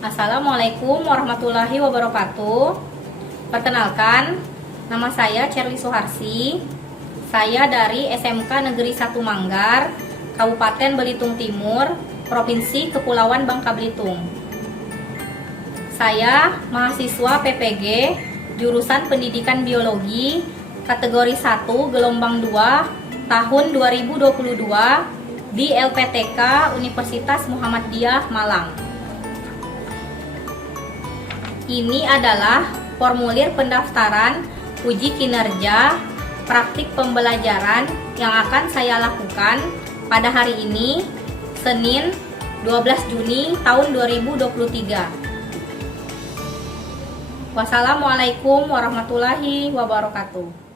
Assalamualaikum warahmatullahi wabarakatuh. Perkenalkan, nama saya Cherly Suharsi. Saya dari SMK Negeri 1 Manggar, Kabupaten Belitung Timur, Provinsi Kepulauan Bangka Belitung. Saya mahasiswa PPG, jurusan Pendidikan Biologi, kategori 1, gelombang 2, tahun 2022 di LPTK Universitas Muhammadiyah Malang. Ini adalah formulir pendaftaran uji kinerja praktik pembelajaran yang akan saya lakukan pada hari ini, Senin 12 Juni tahun 2023. Wassalamualaikum warahmatullahi wabarakatuh.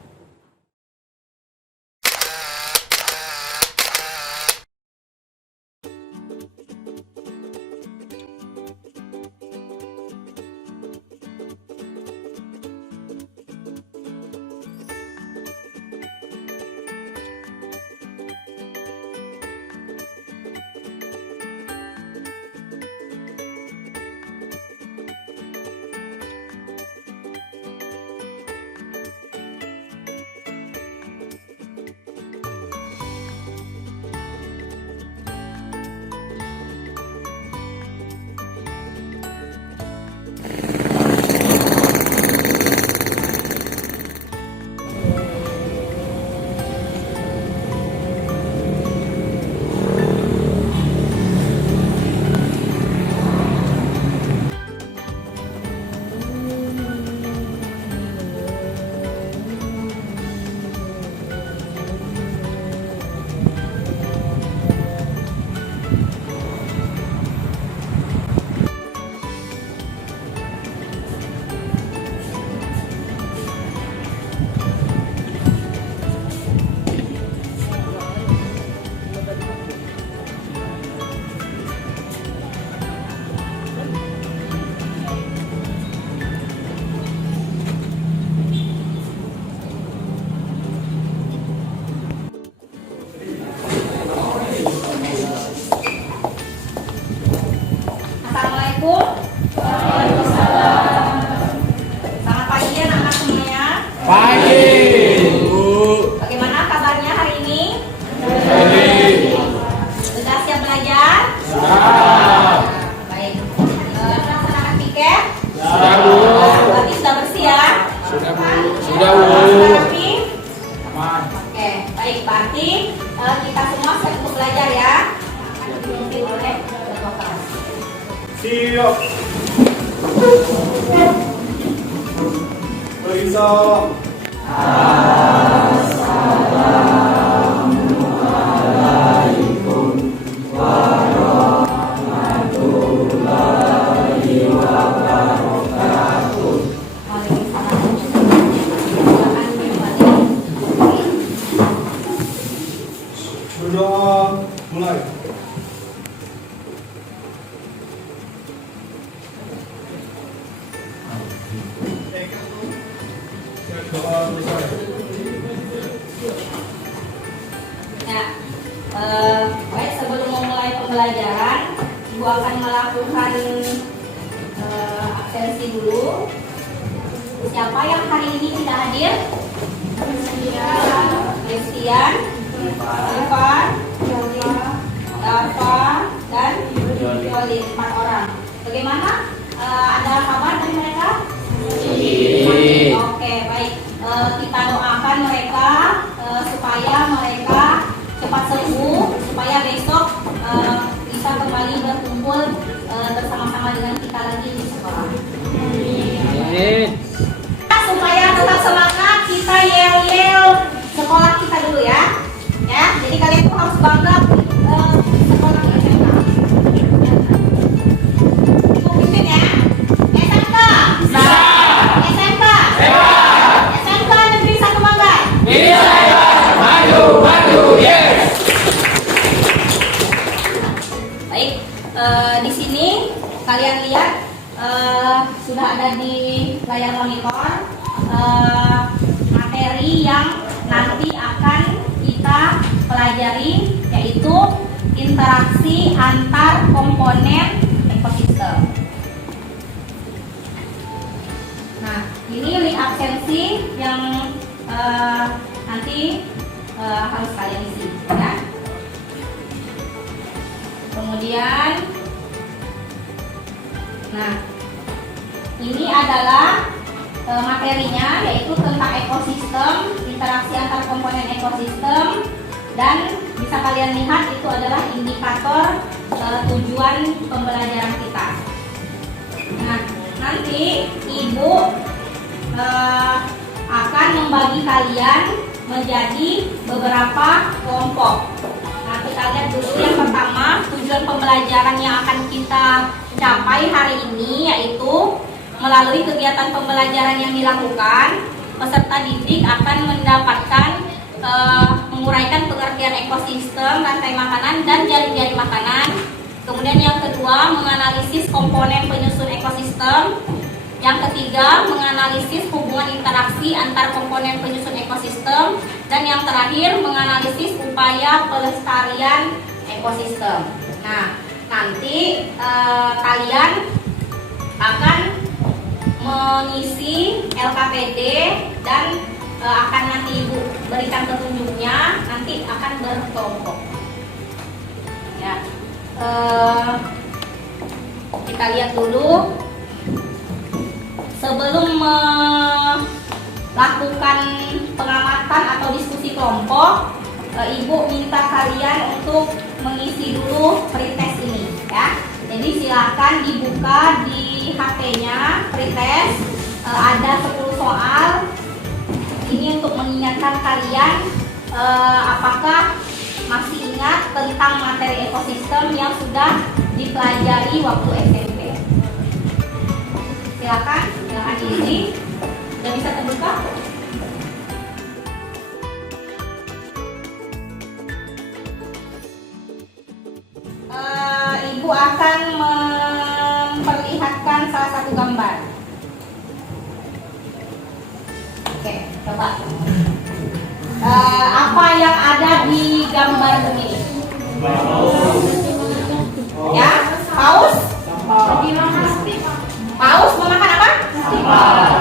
Selamat pagi anak-anak semuanya. Pagi, Bu. Bagaimana kabarnya hari ini? Baik. Sudah siap belajar? Siap. Baik. Laksanakan tiket? Sudah, Bu. Berarti sudah bersih ya? Sudah, Bu. Sudah, Bu. Sudah rapi? Aman. Oke, baik. Berarti kita semua siap untuk belajar ya? Mungkin boleh berfokus. Siap. Periksa. Berdoa mulai. Doa selesai. Ya, baik, sebelum memulai pembelajaran, Ibu akan melakukan absensi dulu. Siapa yang hari ini tidak hadir? Christian, Irfan, Dafa, dan Jolin, 4 orang. Bagaimana? Ada kabar dari mereka? Oke, baik. Kita doakan mereka supaya mereka cepat sembuh, supaya besok bisa kembali berkumpul bersama-sama dengan kita lagi di sekolah. Supaya tetap semangat, kita yel-yel sekolah kita dulu ya. Ya, jadi kalian tuh harus bangga sekolah di SMK. Ibu pimpin ya. SMK. SMK. SMK Negeri 1 Manggar. Maju, yes. Baik, di sini kalian lihat sudah ada di layar monitor materi yang nanti akan kita pelajari, yaitu interaksi antar komponen ekosistem. fungsi yang nanti harus kalian isi, ya. Kemudian, nah, ini adalah materinya, yaitu tentang ekosistem, interaksi antar komponen ekosistem, dan bisa kalian lihat itu adalah indikator tujuan pembelajaran kita. Nah, nanti Ibu akan membagi kalian menjadi beberapa kelompok. Nah, kita lihat dulu yang pertama, tujuan pembelajaran yang akan kita capai hari ini, yaitu melalui kegiatan pembelajaran yang dilakukan, peserta didik akan mendapatkan menguraikan pengertian ekosistem, rantai makanan, dan jaring-jaring makanan. Kemudian yang kedua, menganalisis komponen penyusun ekosistem. Yang ketiga, menganalisis hubungan interaksi antar komponen penyusun ekosistem. Dan yang terakhir, menganalisis upaya pelestarian ekosistem. Nah, nanti kalian akan mengisi LKPD dan akan nanti Ibu berikan petunjuknya, nanti akan berkelompok. Ya, kita lihat dulu sebelum melakukan pengamatan atau diskusi kelompok. Ibu minta kalian untuk mengisi dulu pretest ini, ya. Jadi silakan dibuka di HP-nya pretest, ada 10 soal. Ini untuk mengingatkan kalian apakah masih ingat tentang materi ekosistem yang sudah dipelajari waktu SMP. Silakan diisi. Sudah bisa terbuka? Ibu akan memperlihatkan salah satu gambar. Oke, coba. Apa yang ada di gambar ini? Ya, paus. Paus memakan apa?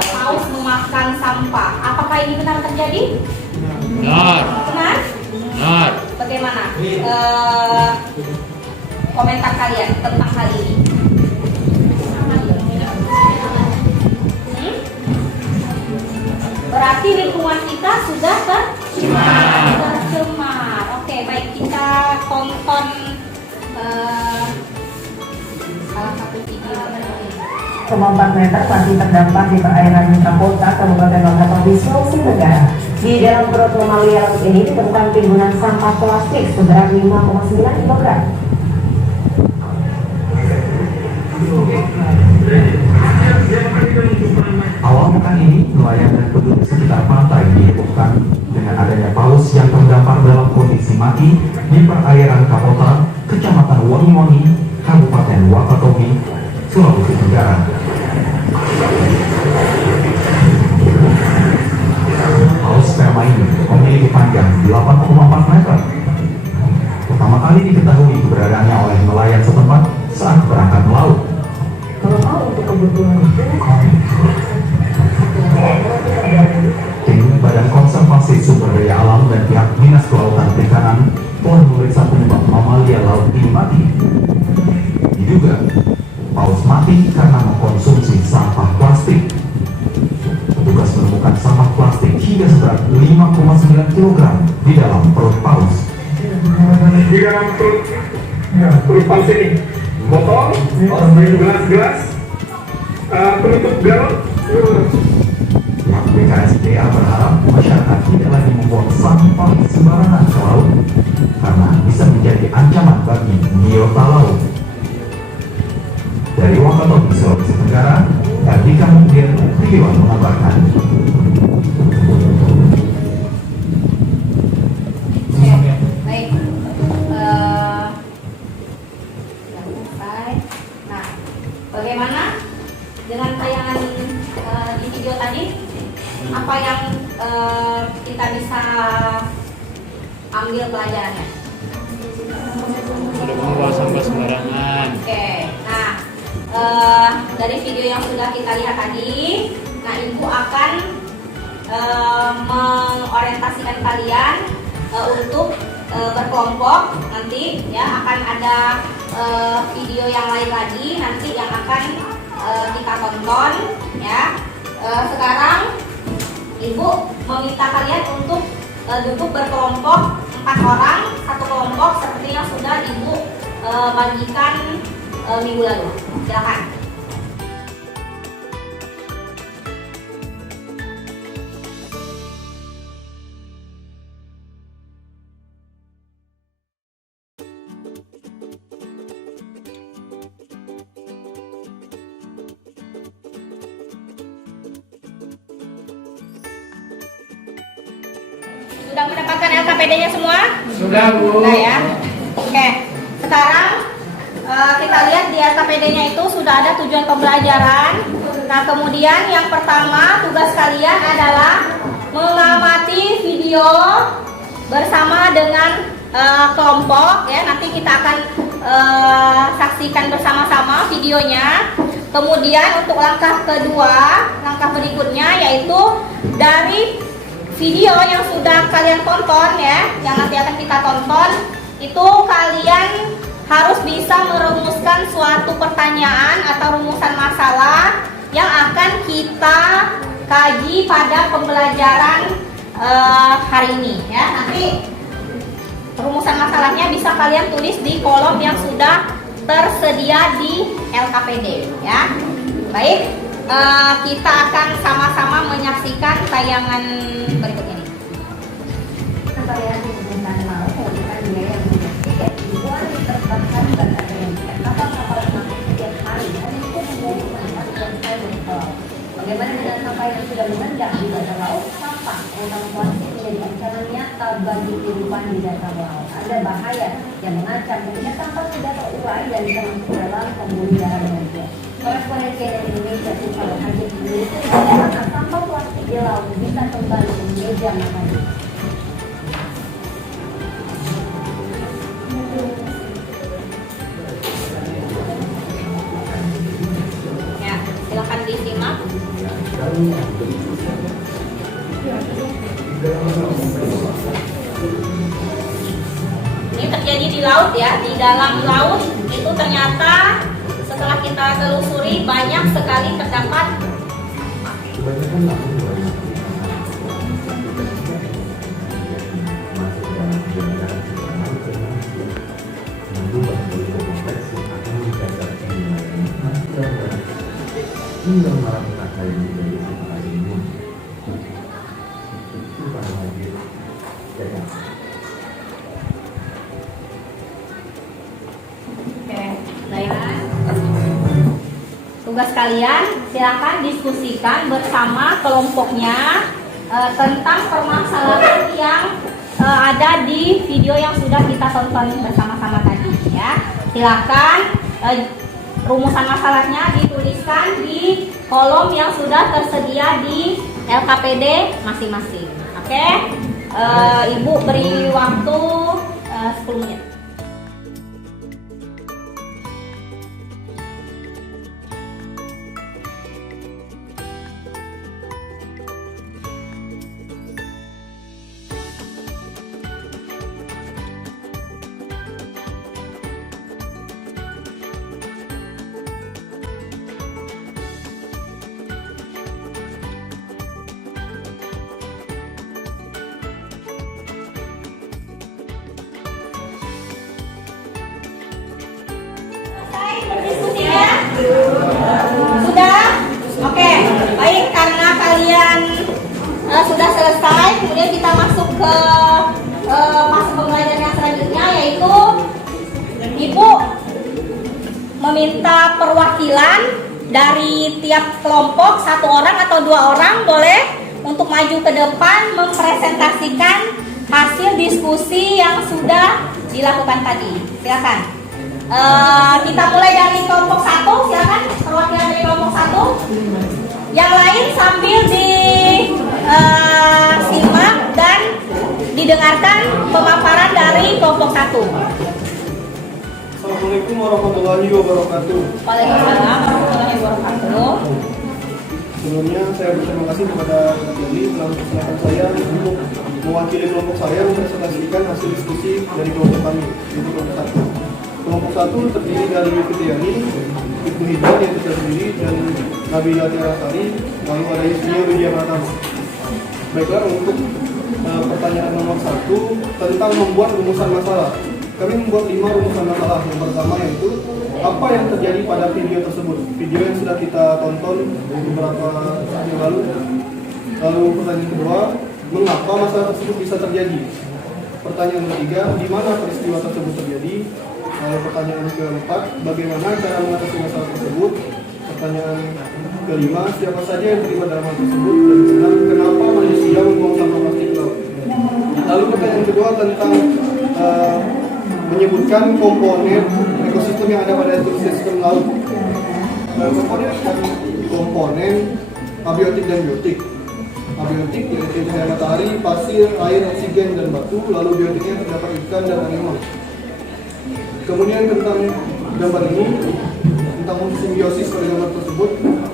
Paus memakan sampah. Apakah ini benar terjadi? Benar. Benar? Benar. Bagaimana komentar kalian tentang hal ini? Berarti lingkungan kita sudah tercemar. Oke, baik, kita tonton salah satu video. 4 meter masih terdampar di perairan Kapolta, Kabupaten Wakatobi, Sulawesi Tenggara. Di dalam perut mamalia laut ini ditemukan timbunan sampah plastik seberat 5,9 kg. Awal pekan ini, nelayan dan penduduk sekitar pantai dihebohkan dengan adanya paus yang terdampar dalam kondisi mati di perairan Kapolta, Kecamatan Wangi-Wangi, Kabupaten Wakatobi, Sulawesi Tenggara. Paus sperma ini memiliki panjang 8,4 meter. Pertama kali diketahui keberadaannya oleh nelayan setempat saat berangkat melaut. Kalau mau untuk kebutuhan itu, Tim Badan Konservasi Sumber Daya Alam dan pihak Dinas Kelautan Perikanan telah memeriksa penyebab mamalia laut ini mati. Diduga paus mati karena mengkonsumsi sampah plastik. Petugas menemukan sampah plastik hingga seberat 5,9 kg di dalam perut paus. Di dalam perut paus ini, botol, gelas-gelas, penutup galon. Pihak BKSDA berharap masyarakat tidak lagi membuang sampah sembarangan ke laut karena bisa menjadi ancaman bagi biota laut. Dari Wakatobi, Sulawesi Tenggara, Ardika Mungdir Ridwan mengabarkan. Baik, selesai. Nah, bagaimana dengan tayangan di video tadi? Apa yang kita bisa ambil pelajarannya? Tidak membuang sampah sembarangan. Oke, nah dari video yang sudah kita lihat tadi, nah Ibu akan mengorientasikan kalian untuk berkelompok. Nanti ya akan ada video yang lain lagi nanti yang akan kita tonton ya. Sekarang Ibu meminta kalian untuk duduk berkelompok 4 orang, satu kelompok seperti yang sudah Ibu bagikan minggu lalu. Silakan. Sudah mendapatkan LKPD-nya semua? Sudah, Bu. Sudah ya. Oke. Sekarang kita lihat di LKPD-nya itu sudah ada tujuan pembelajaran. Nah, kemudian yang pertama tugas kalian adalah mengamati video bersama dengan kelompok ya. Nanti kita akan saksikan bersama-sama videonya. Kemudian untuk langkah kedua, langkah berikutnya yaitu dari video yang sudah kalian tonton ya, yang nanti akan kita tonton, itu kalian harus bisa merumuskan suatu pertanyaan atau rumusan masalah yang akan kita kaji pada pembelajaran hari ini ya. Nanti rumusan masalahnya bisa kalian tulis di kolom yang sudah tersedia di LKPD ya. Baik, kita akan sama-sama menyaksikan tayangan berikut ini. Variasi penggunaan laut menggunakan biaya yang tinggi. Dibuat diterbangkan berkali-kali kapal-kapal masuk setiap hari dan itu menjadi manfaat yang saya berkol. Bagaimana dengan sampah yang sudah mengendap di dasar laut? Sampah terutama plastik menjadi ancaman nyata bagi kehidupan di dasar laut. Ada bahaya yang mengancam ketika sampah sudah terurai dan bisa masuk ke dalam pembuluh darah manusia. Korespondensi dari Indonesia Sultan Haji memiliki bagaimana sampah plastik di laut bisa kembali ke meja makan. Ya, silakan disimak. Ini terjadi di laut ya, di dalam laut itu ternyata setelah kita telusuri banyak sekali terdapat tugas kalian, silakan diskusikan bersama kelompoknya tentang permasalahan yang ada di video yang sudah kita tonton bersama-sama tadi ya. Silakan rumusan masalahnya dituliskan di kolom yang sudah tersedia di LKPD masing-masing. Oke, Ibu beri waktu 10 menit. Berdiskusinya? Sudah? Oke, baik, karena kalian sudah selesai, kemudian kita masuk ke fase pembelajaran yang selanjutnya, yaitu Ibu meminta perwakilan dari tiap kelompok, 1 orang atau 2 orang boleh untuk maju ke depan mempresentasikan hasil diskusi yang sudah dilakukan tadi. Silakan. Kita mulai dari kelompok 1, silakan perwakilan dari kelompok 1. Yang lain sambil disimak dan didengarkan pemaparan dari kelompok 1. Assalamualaikum warahmatullahi wabarakatuh. Waalaikumsalam warahmatullahi wabarakatuh. Sebelumnya saya berterima kasih kepada Deli telah mempersilahkan saya untuk mewakili kelompok saya mempresentasikan hasil diskusi dari kelompok kami, yaitu kelompok 1. Kelompok 1 terdiri dari Fitriani, Ibnu Hidayat yang tidak sendiri, dan Nabila Tiarasari, lalu ada Yusnia Widya Pratama. Baiklah, untuk pertanyaan nomor 1 tentang membuat rumusan masalah. Kami membuat 5 rumusan masalah. Yang pertama yaitu apa yang terjadi pada video tersebut, video yang sudah kita tonton beberapa saat yang lalu. Lalu pertanyaan kedua, mengapa masalah tersebut bisa terjadi. Pertanyaan ketiga, di mana peristiwa tersebut terjadi. Lalu pertanyaan keempat, bagaimana cara mengatasi masalah tersebut. Pertanyaan kelima, siapa saja yang terlibat dalam hal tersebut, dan kenapa manusia membuang sampah plastik ke laut. Lalu pertanyaan kedua tentang menyebutkan komponen ekosistem yang ada pada ekosistem laut. Komponen abiotik dan biotik. Abiotik yaitu cahaya matahari, pasir, air, oksigen, dan batu. Lalu biotiknya terdapat ikan dan animal. Kemudian tentang gambar ini, tentang simbiosis pada gambar tersebut.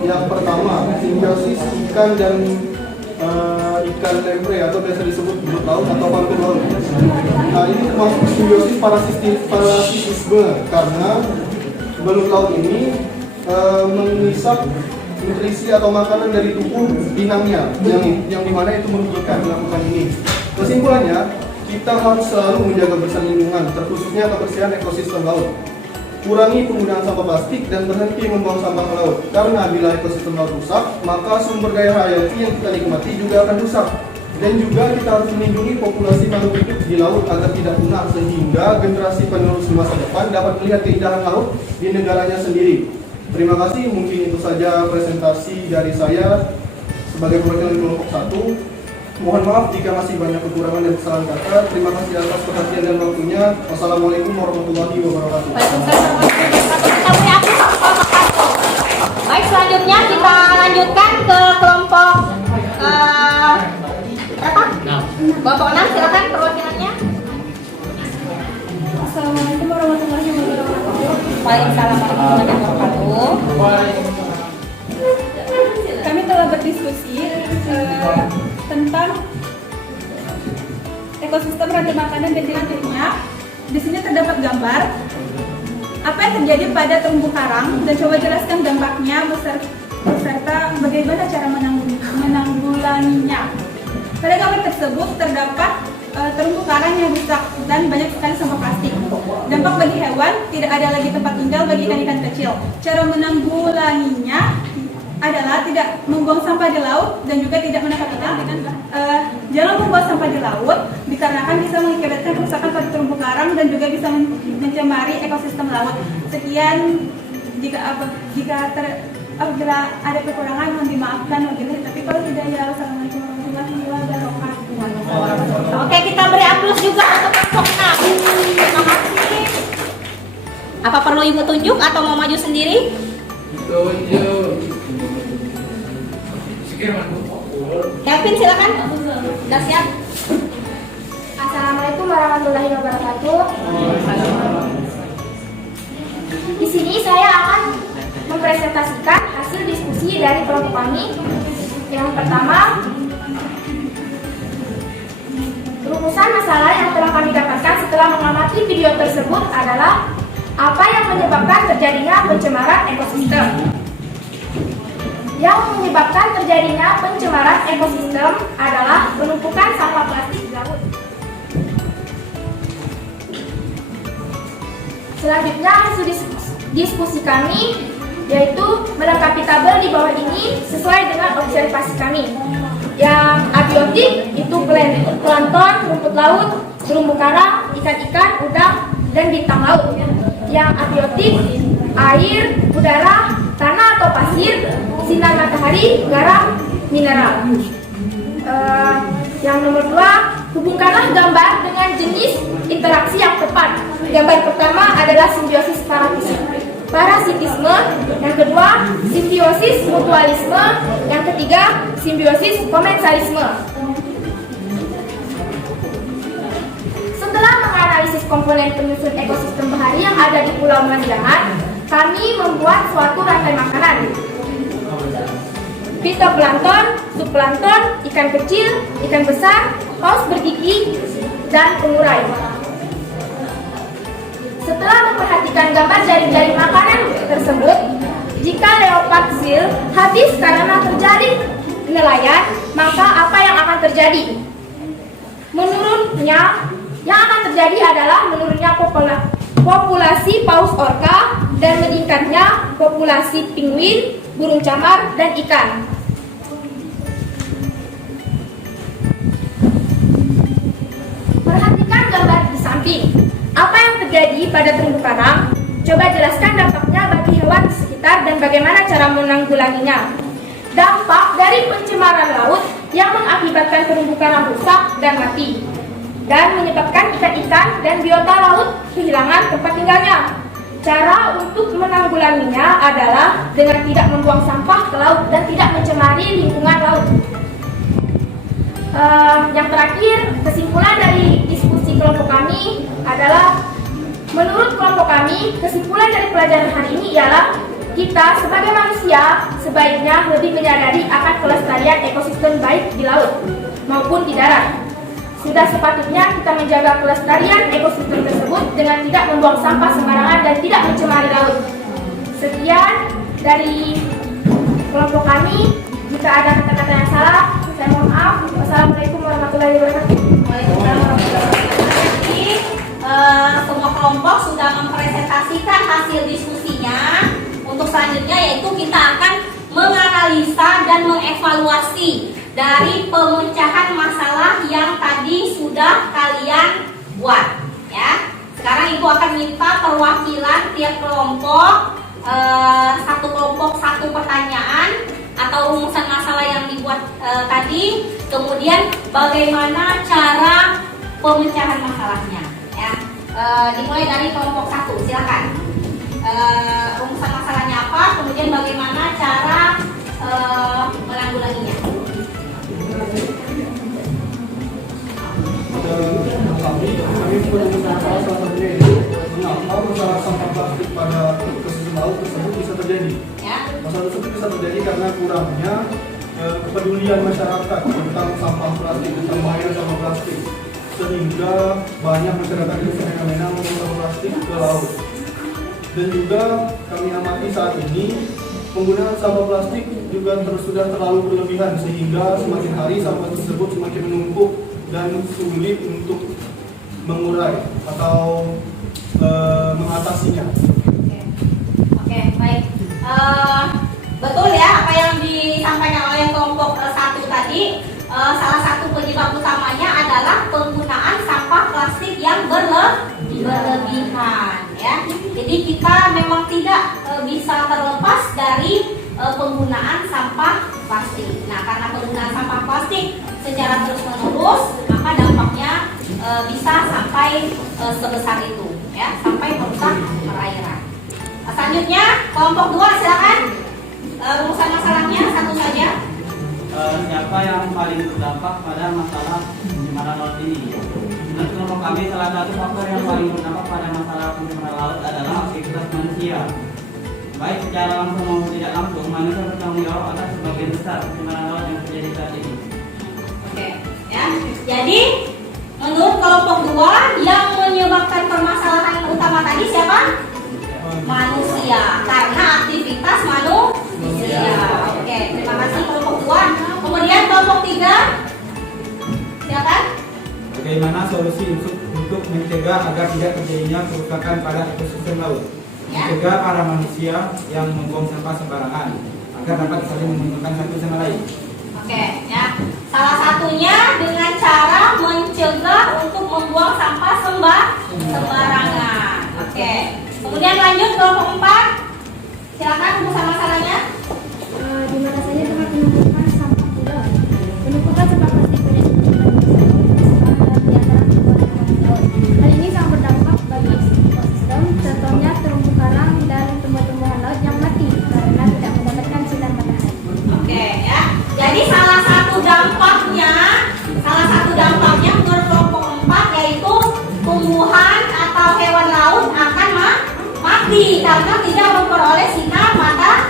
Yang pertama, simbiosis ikan dan ikan lembre atau biasa disebut belut laut atau pampir laut. Nah, ini termasuk simbiosis parasitisme karena belut laut ini mengisap nutrisi atau makanan dari tubuh inangnya yang dimana itu merugikan melakukan ini. Kesimpulannya, kita harus selalu menjaga kebersihan lingkungan, terkhususnya kebersihan ekosistem laut. Kurangi penggunaan sampah plastik dan berhenti membuang sampah ke laut. Karena bila ekosistem laut rusak, maka sumber daya hayati yang kita nikmati juga akan rusak. Dan juga kita harus melindungi populasi makhluk hidup di laut agar tidak punah, sehingga generasi penerus di masa depan dapat melihat keindahan laut di negaranya sendiri. Terima kasih, mungkin itu saja presentasi dari saya sebagai perwakilan kelompok 1. Mohon maaf jika masih banyak kekurangan dan kesalahan kata. Terima kasih atas perhatian dan waktunya. Wassalamualaikum warahmatullahi wabarakatuh. Baik, selanjutnya kita lanjutkan ke kelompok berapa? 6. Kelompok 6, silakan perwakilannya. Assalamualaikum warahmatullahi wabarakatuh. Waalaikumsalam warahmatullahi wabarakatuh. Kami telah berdiskusi tentang ekosistem rantai makanan dan jalan minyak. Di sini terdapat gambar apa yang terjadi pada terumbu karang dan coba jelaskan dampaknya beserta bagaimana cara menanggulanginya. Pada gambar tersebut terdapat terumbu karang yang rusak dan banyak sekali sampah plastik. Dampak bagi hewan, tidak ada lagi tempat tinggal bagi ikan-ikan kecil. Cara menanggulanginya adalah tidak membuang sampah di laut dan juga tidak menangkap ikan. Jangan membuang sampah di laut dikarenakan bisa mengakibatkan kerusakan pada terumbu karang dan juga bisa mencemari ekosistem laut. Sekian, apabila ada kekurangan mohon dimaafkan, tapi kalau tidak ya wassalamualaikum warahmatullahi wabarakatuh. Oke, kita beri aplaus juga untuk kelompok 6. Terima kasih. Apa perlu ibu tunjuk atau mau maju sendiri? Kevin, silakan. Sudah siap? Assalamualaikum warahmatullahi wabarakatuh. Di sini saya akan mempresentasikan hasil diskusi dari kelompok kami. Yang pertama, rumusan masalah yang telah kami dapatkan setelah mengamati video tersebut adalah apa yang menyebabkan terjadinya pencemaran ekosistem. Yang menyebabkan terjadinya pencemaran ekosistem adalah penumpukan sampah plastik di laut. Selanjutnya hasil diskusi kami yaitu melengkapi tabel di bawah ini sesuai dengan observasi kami. Yang abiotik itu plankton, rumput laut, terumbu karang, ikan-ikan, udang, dan bintang laut. Yang abiotik air, udara, tanah atau pasir, sinar matahari, garam, mineral. Yang nomor 2, hubungkanlah gambar dengan jenis interaksi yang tepat. Gambar pertama adalah simbiosis parasitisme, yang kedua simbiosis mutualisme, yang ketiga simbiosis komensalisme. Setelah menganalisis komponen penyusun ekosistem bahari yang ada di Pulau Manjangan, kami membuat suatu rantai makanan. fitoplankton, subplankton, ikan kecil, ikan besar, paus bergigi, dan pengurai. Setelah memperhatikan gambar jaring-jaring makanan tersebut, jika leopard seal habis karena terjadi nelayan, maka apa yang akan terjadi? Menurutnya, yang akan terjadi adalah menurunnya populasi paus orca dan meningkatnya populasi penguin, burung camar, dan ikan. Perhatikan gambar di samping. Apa yang terjadi pada terumbu karang? Coba jelaskan dampaknya bagi hewan di sekitar dan bagaimana cara menanggulanginya. Dampak dari pencemaran laut yang mengakibatkan terumbu karang rusak dan mati, dan menyebabkan ikan-ikan dan biota laut kehilangan tempat tinggalnya. Cara untuk menanggulanginya adalah dengan tidak membuang sampah ke laut dan tidak mencemari lingkungan laut. Yang terakhir, kesimpulan dari diskusi kelompok kami adalah, menurut kelompok kami, kesimpulan dari pelajaran hari ini ialah kita sebagai manusia sebaiknya lebih menyadari akan kelestarian ekosistem baik di laut maupun di darat. Sudah sepatutnya kita menjaga kelestarian ekosistem tersebut dengan tidak membuang sampah sembarangan dan tidak mencemari laut. Sekian dari kelompok kami. Jika ada kata-kata yang salah, saya mohon maaf. Wassalamualaikum warahmatullahi wabarakatuh. Waalaikumsalam warahmatullahi wabarakatuh. Jadi, semua kelompok sudah mempresentasikan hasil diskusinya. Untuk selanjutnya yaitu kita akan menganalisa dan mengevaluasi dari pemecahan masalah yang tadi sudah kalian buat, ya. Sekarang Ibu akan minta perwakilan tiap kelompok, satu kelompok satu pertanyaan atau rumusan masalah yang dibuat tadi. Kemudian bagaimana cara pemecahan masalahnya, ya. Dimulai dari kelompok satu, silakan. Rumusan masalahnya apa, kemudian bagaimana cara menanggulanginya. Kami menemukan salah satunya itu mengapa masalah sampah plastik pada ekosistem laut tersebut bisa terjadi. Ya. Masalah tersebut bisa terjadi karena kurangnya kepedulian masyarakat tentang sampah plastik, tentang bahaya sampah plastik, sehingga banyak masyarakat yang semena-mena membuang plastik ke laut. Dan juga kami amati saat ini penggunaan sampah plastik juga sudah terlalu berlebihan, sehingga semakin hari sampah tersebut semakin menumpuk dan sulit untuk mengurai atau mengatasinya. Oke, baik. Betul ya apa yang disampaikan oleh kelompok satu tadi. Salah satu penyebab utamanya adalah penggunaan sampah plastik yang berlebihan, ya. Jadi kita memang tidak bisa terlepas dari penggunaan sampah plastik. Nah, karena penggunaan sampah plastik secara terus-menerus, maka dampaknya bisa sampai sebesar itu, ya, sampai merusak perairan. Selanjutnya kelompok 2, silakan. Rumusan masalahnya satu saja. Siapa yang paling berdampak pada masalah pencemaran laut ini? Menurut kelompok kami, salah satu faktor yang paling berdampak pada masalah pencemaran laut adalah aktivitas manusia. Baik secara langsung maupun tidak langsung, manusia bertanggung jawab atas sebagian besar pencemaran laut yang terjadi saat ini. Oke, ya. Jadi menurut kelompok 2 yang menyebabkan permasalahan utama tadi siapa? Manusia, karena aktivitas manusia. Oke, terima kasih kelompok 2. Kemudian kelompok 3, silakan. Bagaimana solusi untuk mencegah agar tidak terjadinya kerusakan pada ekosistem laut? Ya. Mencegah para manusia yang membuang sampah sembarangan agar dapat saling menguntungkan satu sama lain. Oke, ya. Salah satunya dengan cara mencegah untuk membuang sampah sembarangan. Oke. Kemudian lanjut kelompok 4. Silakan rumusan masalahnya. Di mana saja tempat penumpukan sampah di laut? Penumpukan sampah plastik banyak menyebabkan di antara laut. Hal ini sangat berdampak bagi ekosistem, contohnya terumbu karang dan tumbuh-tumbuhan laut yang mati karena tidak mendapatkan sinar matahari. Oke, ya. Jadi salah satu dampaknya menurut kelompok 4 yaitu tumbuhan atau hewan laut akan mati karena tidak memperoleh sinar matahari.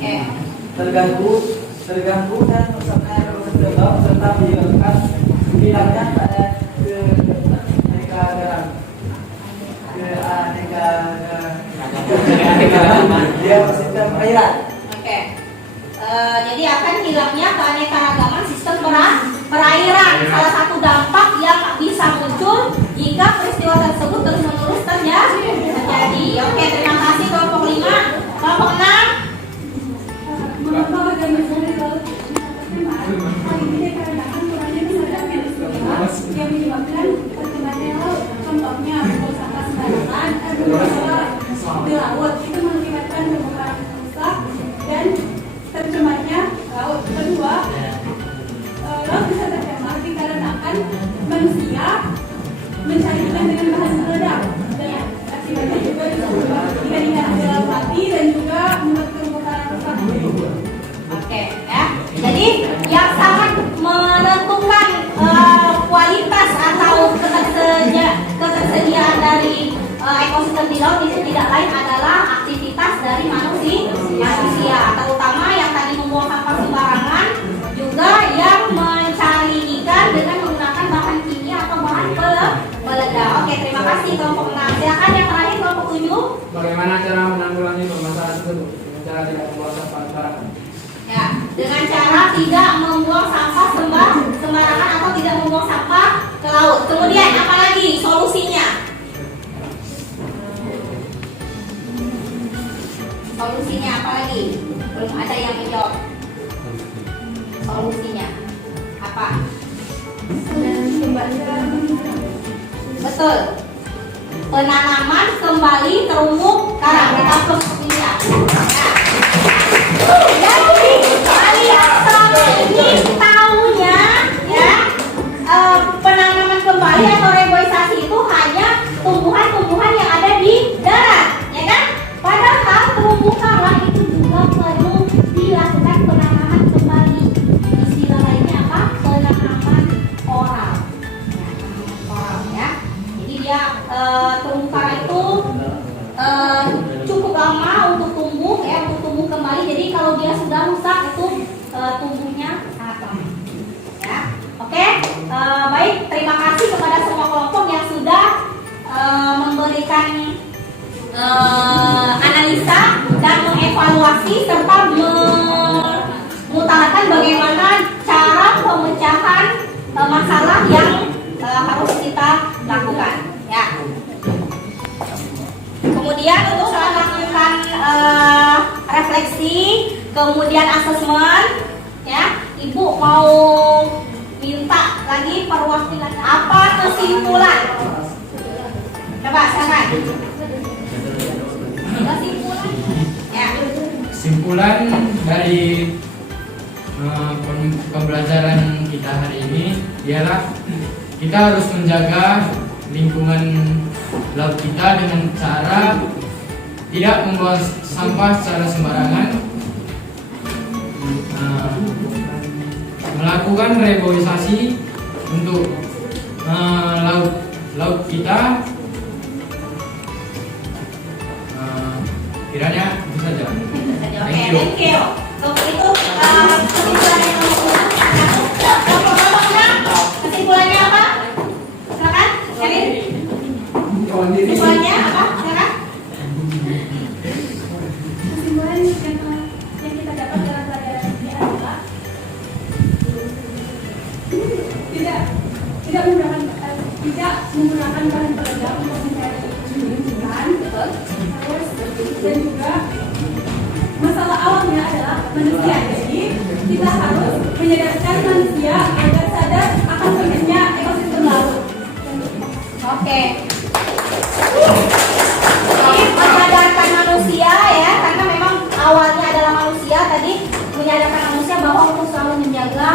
Oke. terganggu dan rusaknya ekosistem laut serta menyebabkan hilangnya keanekaragaman di ekosistem perairan. Oke. Jadi akan hilangnya keanekaragaman sistem perairan. Salah satu dampak yang bisa muncul jika peristiwa tersebut terus-menerus terjadi. Oke, terima kasih kelompok 5. Kelompok 6. Mengapa organisasi laut hal ini dikarenakan kurangnya kesadaran manusia yang menyebabkan tercemarnya laut. Contohnya buang sampah sembarangan di laut itu mengakibatkan terumbu karang rusak dan tercemarnya laut. Kedua, laut bisa tercemar dikarenakan manusia mencari ikan dengan bahan peledak dan akibatnya juga ikan-ikan ada laut mati dan juga membuat terumbu karang rusak. Oke, ya. Jadi yang sangat menentukan kualitas atau ketersediaan dari ekosistem di laut itu tidak lain adalah aktivitas dari manusia, terutama yang tadi membuang sampah sembarangan, juga yang mencari ikan dengan menggunakan bahan kimia atau bahan peledak. Oke, terima kasih kelompok 6. Silakan yang terakhir kelompok 7. Bagaimana cara menanggulangi permasalahan tersebut dengan cara tidak membuang sampah sembarangan? Ya, dengan cara tidak membuang sampah sembarangan atau tidak membuang sampah ke laut. Kemudian apa lagi solusinya? Solusinya apa lagi? Belum ada yang menjawab. Solusinya apa? Betul. Penanaman kembali terumbu karang. Kita ini ya. Jadi kalian selama ini taunya ya penanaman kembali atau reboisasi itu hanya tumbuhan-tumbuhan yang ada di darat, ya kan? Padahal terumbu karang itu juga perlu dilakukan penanaman kembali. Istilah lainnya apa? Penanaman koral. Ya, penanaman koral ya. Jadi dia terumbu karang itu cukup lama untuk tumbuh ya, untuk tumbuh kembali. Jadi kalau dia sudah rusak itu tumbuhnya sangat lama. Ya, oke. Baik, terima kasih kepada semua kelompok yang sudah memberikan analisa dan mengevaluasi serta mengutarakan bagaimana cara pemecahan masalah yang harus kita lakukan. Ya. Kemudian untuk melakukan refleksi, kemudian asesmen, ya, Ibu mau minta lagi perwakilan apa kesimpulan? Coba silakan. Kesimpulan, ya. Kesimpulan dari pembelajaran kita hari ini ialah kita harus menjaga lingkungan laut kita dengan cara tidak membuang sampah secara sembarangan, melakukan reboisasi untuk laut kita. Kiranya itu saja. Oke, thank you. Untuk itu kesimpulannya kesimpulannya apa? Silakan, Kevin. Kesimpulannya apa? Silakan. Kesimpulan yang kita dapat dalam pelajaran ini adalah tidak menggunakan bahan peledak untuk mencari ikan, terus dan juga masalah awalnya adalah manusia. Jadi kita harus menyadarkan manusia agar sadar akan pentingnya ekosistem laut. Oke. Jadi menyadarkan manusia ya, karena memang awalnya adalah manusia, tadi menyadarkan manusia bahwa untuk selalu menjaga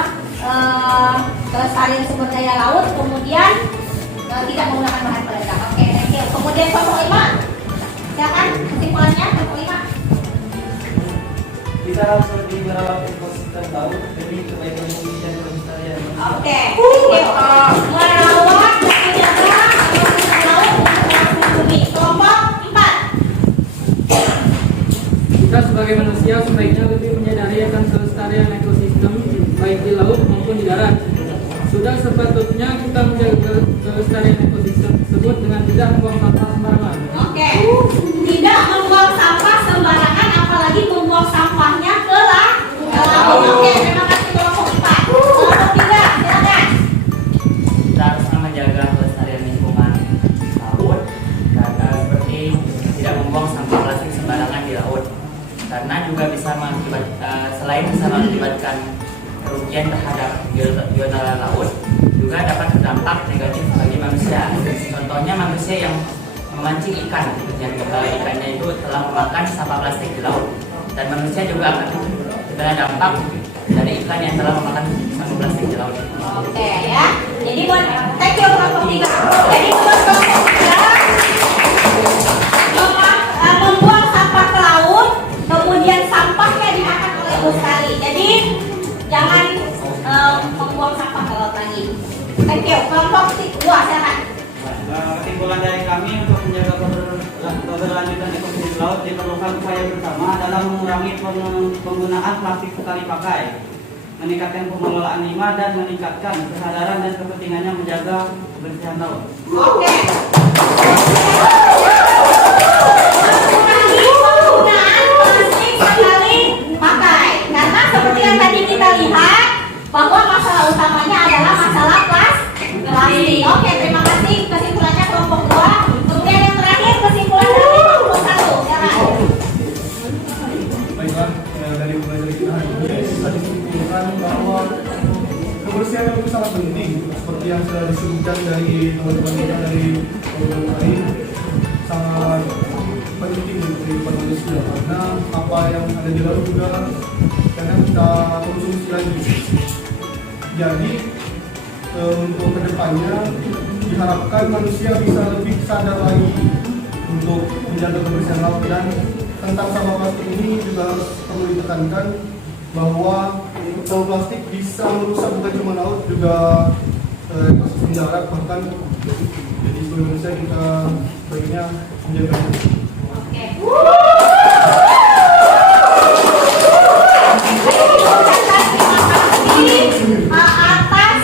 kelestarian sumber daya laut, kemudian tidak menggunakan bahan peledak. Oke, thank you. Kemudian kelompok 5, silakan kesimpulannya kelompok 5. Kita harus lebih merawat ekosistem laut demi kebaikan bumi dan kelestarian. Oke, merawat dan menjaga ekosistem laut untuk bumi. Kelompok 4. Kita sebagai manusia sebaiknya lebih menyadari akan kelestarian ekosistem baik di laut maupun di darat. Sudah sepatutnya kita menjaga kelestarian ekosistem tersebut dengan tidak membuang sampah sembarangan. Oke. Tidak membuang sampah sembarangan, apalagi membuang sampahnya ke laut. Oke, terima kasih kelompok 4. Kelompok 3, silakan. Kita harus menjaga kelestarian lingkungan laut karena seperti tidak membuang sampah plastik sembarangan di laut, karena juga bisa mengakibatkan selain bisa mengakibatkan kerugian terhadap biota laut, juga dapat berdampak negatif bagi manusia. Contohnya manusia yang memancing ikan, yang ikannya itu telah memakan sampah plastik di laut, dan manusia juga akan terkena dampak dari ikan yang telah memakan sampah plastik di laut. Oke ya. Jadi buat thank you kelompok 3. Jadi buat kelompok 3 membuang sampah ke laut, kemudian sampahnya dimakan oleh ibu sekali. Jadi jangan membuang sampah ke laut lagi. Thank you. Kelompok 2 silakan. Kesimpulan dari kami untuk menjaga keberlanjutan ekosistem laut diperlukan upaya bersama dalam mengurangi penggunaan plastik sekali pakai, meningkatkan pengelolaan limbah dan meningkatkan kesadaran dan kepentingannya menjaga kebersihan laut. Oke. Mengurangi penggunaan plastik sekali pakai, karena seperti yang tadi kita lihat bahwa masalah utamanya adalah masalah plastik. Oke, terima kasih. Kesimpulannya kelompok 2. Kemudian yang terakhir kesimpulan dari kelompok 1. Silakan. Baiklah, dari kita hari ini tadi disimpulkan bahwa kebersihan itu sangat penting, seperti yang sudah disebutkan dari teman-teman kita dari program lain, sangat penting untuk kehidupan manusia karena apa yang ada di laut juga kadang kita konsumsi lagi. Jadi untuk kedepannya diharapkan manusia bisa lebih sadar lagi untuk menjaga kebersihan laut, dan tentang sampah plastik ini juga perlu ditekankan bahwa sampah plastik bisa merusak bukan cuma laut, juga ekosistem darat, bahkan jadi seluruh Indonesia kita sebaiknya menjaga. Oke. Atas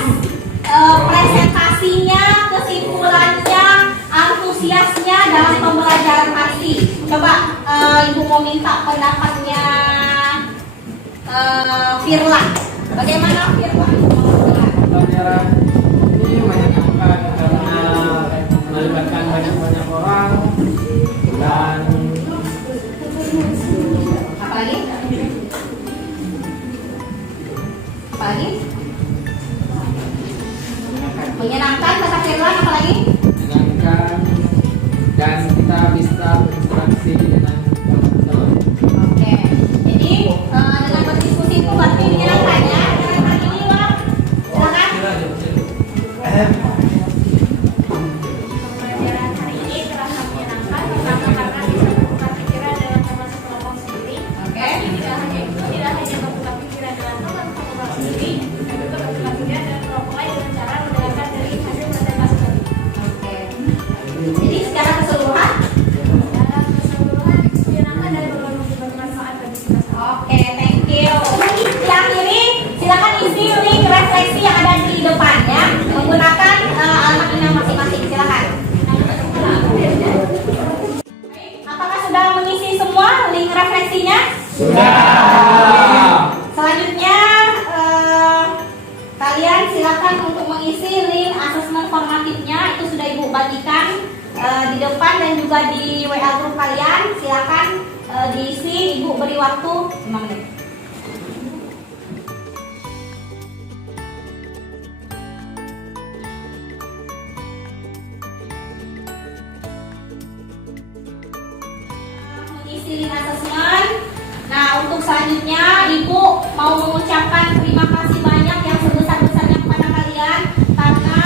presentasinya, kesimpulannya, antusiasnya dalam pembelajaran arti. Coba Ibu mau minta pendapatnya Firla. Bagaimana Firla? Pelajaran ini menyenangkan karena melibatkan banyak orang dan Apa lagi? Apa lagi? Menyenangkan kata Firla, apa lagi? menyenangkan dan kita bisa berinteraksi dengan teman-teman. Oke. Jadi dengan berdiskusi itu berarti menyenangkan ya. Menyenangkan ini Wak. Silakan. Pembelajaran hari ini terasa menyenangkan, pertama karena bisa bertukar pikiran dengan termasuk kelompok sendiri. Oke. Tapi tidak hanya itu, tidak hanya bertukar pikiran dengan termasuk kelompok sendiri, dan juga bertukar pikiran dengan kelompok lain dengan cara mendengarkan dari hasil presentasi tadi. Oke. Jadi secara keseluruhan. Menyenangkan dan bermanfaat bagi kita semua. Oke, thank you. Yang ini silakan isi link refleksi yang ada di depannya menggunakan alamat email masing-masing. Silakan. Apakah sudah mengisi semua link refleksinya? Sudah. Selanjutnya kalian silakan untuk mengisi link asesmen formatifnya, itu sudah Ibu bagikan di depan dan juga di WA group kalian. Silakan diisi, Ibu beri waktu 5 menit. Mengisi link asesmen. Nah, untuk selanjutnya Ibu mau mengucapkan terima kasih banyak yang sebesar-besarnya kepada kalian karena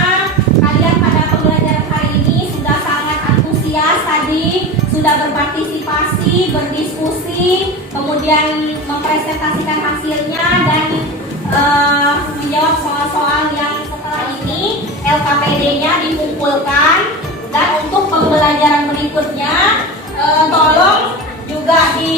kalian pada pembelajaran hari ini sudah sangat antusias tadi, sudah berpartisipasi, berdiskusi, kemudian mempresentasikan hasilnya dan menjawab soal-soal yang setelah ini LKPD-nya dikumpulkan. Dan untuk pembelajaran berikutnya tolong juga di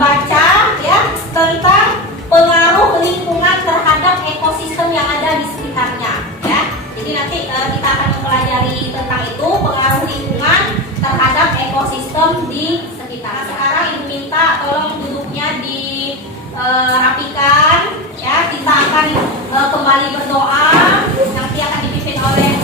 membaca ya tentang pengaruh lingkungan terhadap ekosistem yang ada di sekitarnya ya. Jadi nanti kita akan mempelajari tentang itu, pengaruh lingkungan terhadap ekosistem di sekitar. Nah, sekarang Ibu minta tolong duduknya dirapikan ya. Kita akan kembali berdoa, nanti akan dipimpin oleh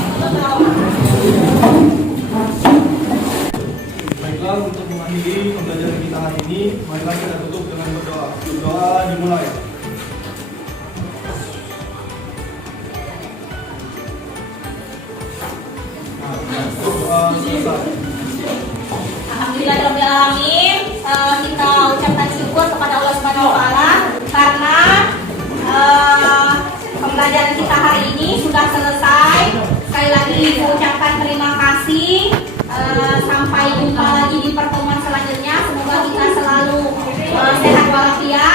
Baiklah, untuk mengakhiri pembelajaran kita hari ini, marilah kita tutup dengan berdoa. Berdoa dimulai. Doa selesai. Alhamdulillahirobbilalamin, kita ucapkan syukur kepada Allah Subhanahu Wa Taala karena pembelajaran kita hari ini sudah selesai. Sekali lagi ucapkan terima kasih. Sampai jumpa lagi di pertemuan selanjutnya. Semoga kita selalu sehat walafiat.